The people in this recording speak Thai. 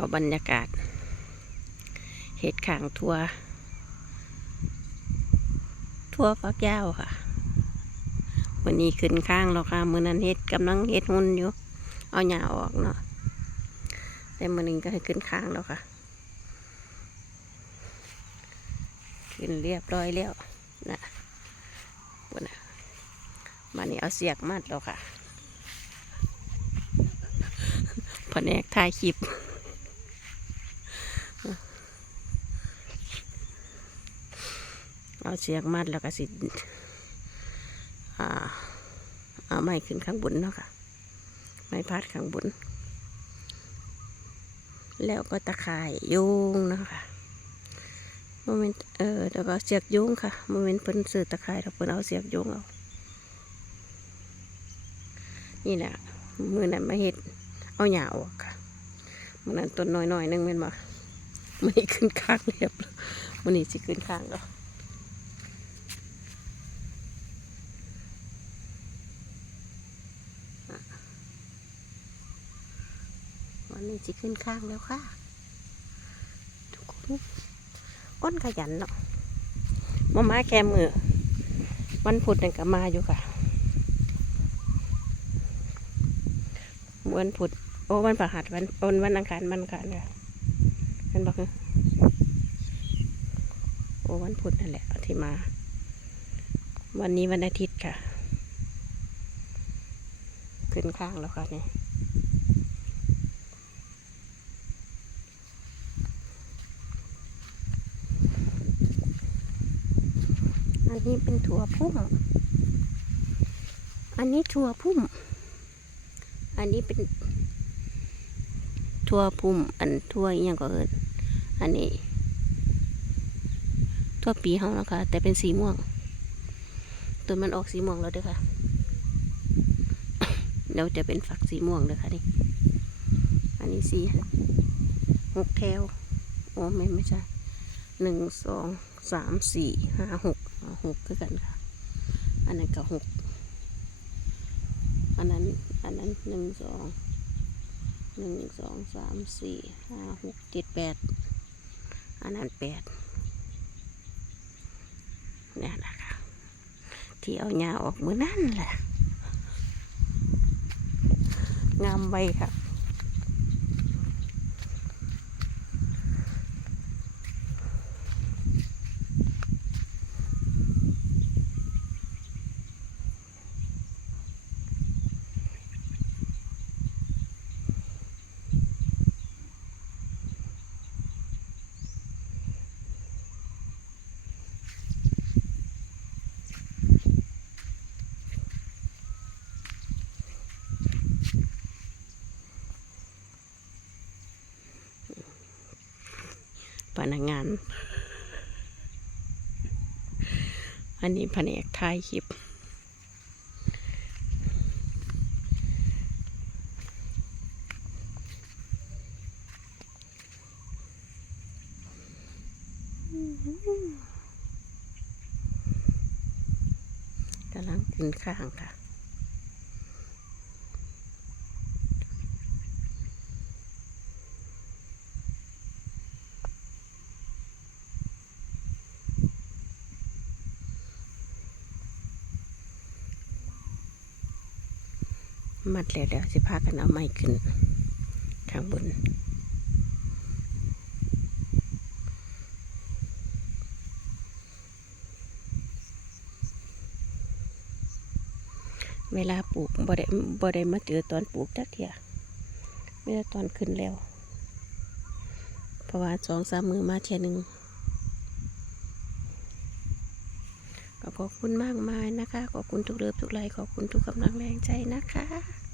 เอาบรรยากาศ เห็ดขางทัว ทัวฟักยาวค่ะวันนี้ขึ้นข้างแล้วค่ะมือนั้นเห็ดกำลังเห็ดหุ่นอยู่ เอาหญ้าออกเนาะแต่มือนี้ก็ให้ขึ้นข้างแล้วค่ะ ขึ้นเรียบร้อยแล้วนะวันน่ะมานี่เอาเสียกมัดแล้วค่ะแผนกถ่ายคลิป เอาเสียกมัดแล้วก็สิอาเอาไม้ขึ้นข้างบนเนาะค่ะ ไม้พาดข้างบน แล้วก็ตะข่ายโยงเนาะคะโมเมนต์เออแล้วก็เสียกโยงค่ะโมเมนต์เพิ่นซื้อตะข่ายเราเพิ่นเอาเสียกโยงเอา นี่แหละมือนั้นมาเห็ดเอาหญ้าออกค่ะมือนั้นต้นน้อยๆนึงแม่นบ่มันนี้ขึ้นข้างเรียบแล้วมันนี้สิขึ้นข้างแล้ว วันนี้สิขึ้นข้างแล้วค่ะ ทุกคนอ้นขยันเนาะมามาแคมือวันพุธนั่นก็มาอยู่ค่ะวันพุธโอ้วันพฤหัสวันวันวันอังคารวันอังคารค่ะนั่นบอกคือโอ้วันพุธนั่นแหละที่มา วันนี้วันอาทิตย์ค่ะ ขึ้นข้างแล้วค่ะนี่ อันนี้เป็นถั่วพุ่ม อันนี้ถั่วพุ่ม อันนี้เป็นทั่วพุ่ม อันทั่วอหยังก็เอินอันนี้ทั่วปีเฮาแล้วค่ะแต่เป็นสีม่วง ตัวมันออกสีม่วงแล้วเด้อค่ะเดี๋ยวจะเป็นฝักสีม่วงเด้อค่ะนี่ อันนี้สีหกแถว โอ้ไม่ไม่ใช่หนึ่งสองสามสี่ห้าหก กคือกันค่ะ อันนั้นก็หกอันนั้น อันนั้นหนึ่งสองหนึ่งสองสามสี่ห้าหกเจ็ดแปดอันนั้นแปดเนี่ยนะคะที่เอาหญ้าออกมือนั่นแหละ งามใบค่ะ พนักงาน อันนี้แผนกถ่ายคลิปกำลังขึ้นข้างค่ะ มัดแล้วเดี๋ยวสิพากันเอาไม้ขึ้น ข้างบน เวลาปลูกบ่ได้บ่ได้มาเจอตอนปลูกจักเทียไม่ได้ตอนขึ้นแล้ว เพราะว่าสองสามมือมาเทียหนึ่ง ก็ขอบคุณมากมายนะคะ ขอบคุณทุกเลิฟทุกไลค์ขอบคุณทุกกำลังแรงใจนะคะ